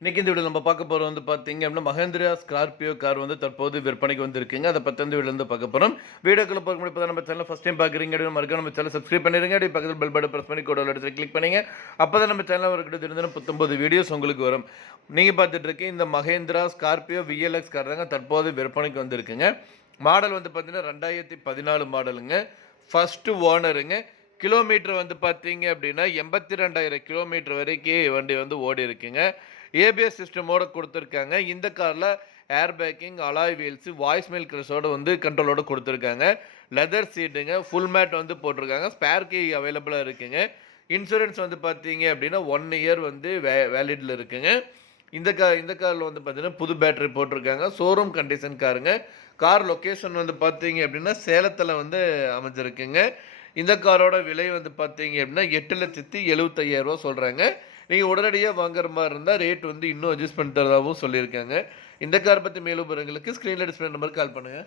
இன்றைக்கி இந்த வீடியோ நம்ம பார்க்க போகிறது வந்து பார்த்தீங்க அப்படின்னா மகேந்திரா ஸ்கார்பியோ கார் வந்து தற்போது விற்பனைக்கு வந்துருக்குங்க. அதை பற்றி வந்து வீடியோ பார்க்க போகிறோம் வீடியோக்குள்ள பார்க்க முடியும் இப்போ நம்ம சேனல் ஃபஸ்ட் டைம் பார்க்குறீங்க அப்படின்னு மறுக்க நம்ம சேனல் சப்ஸ்கிரைப் பண்ணிடுங்க. அப்படி பக்கத்தில் பெல் பட்டன் ப்ரெஸ் பண்ணி கூட எடுத்து கிளிக் பண்ணிங்க. அப்போ தான் நம்ம சேனல் வரக்கிட்ட தினம் பத்தொம்பது வீடியோஸ் உங்களுக்கு வரும். நீங்கள் பார்த்துட்டு இருக்கீங்க இந்த மகேந்திரா ஸ்கார்பியோ விஎல்எக்ஸ் கார் தாங்க தற்போது விற்பனைக்கு வந்திருக்குங்க. மாடல் வந்து பார்த்தீங்கன்னா ரெண்டாயிரத்தி பதினாலு மாடலுங்க ஃபஸ்ட்டு ஓனருங்க கிலோமீட்டர் வந்து பார்த்தீங்க அப்படின்னா எண்பத்தி ரெண்டாயிரம் கிலோமீட்டர் வரைக்கும் வண்டி வந்து ஓடி இருக்குங்க ஏபிஎஸ் சிஸ்டமோடு கொடுத்துருக்காங்க. இந்த காரில் air packing alloy wheels voice mail கிரஸோடு வந்து கண்ட்ரோலோட கொடுத்துருக்காங்க. லெதர் சீட்டுங்க ஃபுல் மேட் வந்து போட்டிருக்காங்க. ஸ்பேர் கீ அவைலபிளாக இருக்குங்க. இன்சூரன்ஸ் வந்து பார்த்தீங்க அப்படின்னா ஒன் இயர் வந்து வே வேலிடில் இருக்குங்க. இந்த கார் இந்த காரில் வந்து பார்த்தீங்கன்னா புது பேட்டரி போட்டிருக்காங்க. ஷோரூம் கண்டிஷன் காருங்க. கார் லொக்கேஷன் வந்து பார்த்தீங்க அப்படின்னா சேலத்தில் வந்து அமைஞ்சிருக்குங்க. இந்த காரோட விலை வந்து பார்த்தீங்க அப்படின்னா எட்டு லட்சத்தி எழுபத்தையாயிரரூவா சொல்கிறாங்க நீங்கள் உடனடியாக வாங்குற மாதிரி இருந்தால் ரேட் வந்து இன்னும் அட்ஜஸ்ட் பண்ணி தரதாகவும் சொல்லியிருக்காங்க. இந்த கார் பற்றி மேலும் விவரங்களுக்கு ஸ்க்ரீனில் டிஸ்பிளே நம்பருக்கு கால் பண்ணுங்கள்